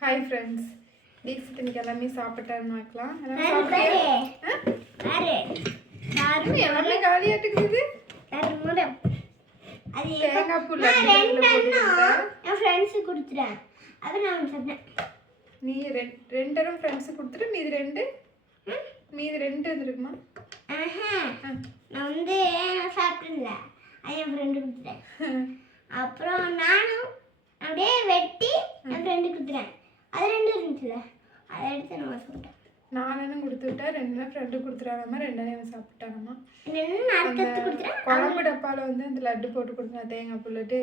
Hi friends, Dikshit இன்னைக்கு எல்லாமே சாப்பிட்டாருன்னு வைக்கலாம். எல்லாமே காலியாட்டுக்குது. தேங்காய் பூ என் ஃப்ரெண்ட்ஸுக்கு கொடுத்துட்டேன். அதை நான் சொன்னேன். நீ ரெண்டரும் ஃப்ரெண்ட்ஸுக்கு கொடுத்துட்டு மீதி ரெண்டு வந்துருக்குமா? நான் சாப்பிட்டுல அது என் ஃப்ரெண்டு கொடுத்துட்டேன். அப்புறம் நானும் அப்படியே வெட்டி என் ஃப்ரெண்டு கொடுத்துட்டேன். அது ரெண்டு இருந்துச்சுல, அதை எடுத்து நான் சாப்பிட்டேன். நானும் கொடுத்து விட்டேன், ரெண்டு ஃப்ரெண்டு கொடுத்துட்டாராமா, ரெண்டு சாப்பிட்டாராமா. குழம்பு டப்பாவில் அந்த லட்டு போட்டு கொடுத்தேன். தேங்காய் புல்லட்டு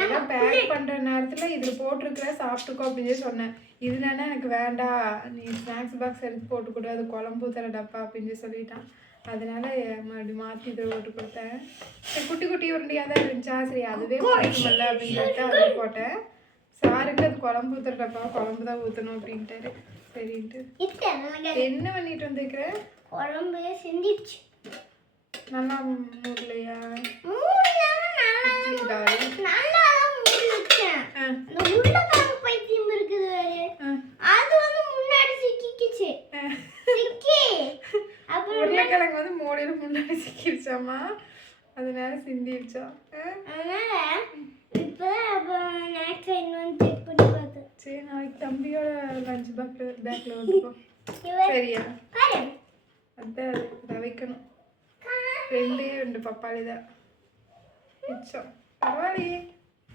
எல்லாம் பேக் பண்ணுற நேரத்தில் இதில் போட்டிருக்கிற சாப்பிட்டுக்கோ அப்படின்னு சொன்னேன். இதுனா எனக்கு வேண்டாம், நீ ஸ்நாக்ஸ் பாக்ஸ் எடுத்து போட்டு கொடு, அது குழம்பு தர டப்பா அப்படின்னு சொல்லிட்டான். அதனால மறுபடியும் மாற்றி இதை போட்டு கொடுத்தேன். சரி, குட்டி குட்டி உருண்டையாக தான் இருந்துச்சா, சரி அதுவே போடல அப்படின்னு சொல்லிட்டு அதை போட்டேன். சாருக்கு அது குழம்பு ஊற்றுற டப்பா, குழம்பு தான் ஊற்றணும் அப்படின்ட்டாரு. சரின்ட்டு என்ன பண்ணிட்டு வந்துருக்குற? குழம்பு செஞ்சிச்சு. நல்லா மூடலையா? உருளைக்கிழங்கு மூடையில முன்னாடி சிக்கிடுச்சாமா, அதனால சிந்திடுச்சா. சரி, நாளைக்கு தம்பியோட லஞ்ச் பேக்ல வந்துப்போம். சரியா? அதான் அதை வைக்கணும். ரெண்டு பப்பாளி தான் மிச்சம். பரவாயில்லையே,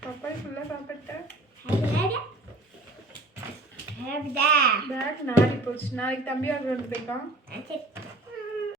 பப்பாளி ஃபுல்லாக சாப்பிட்டேன். பேக் நாரி போச்சு. நாளைக்கு தம்பியோட வந்து போய்க்கலாம்.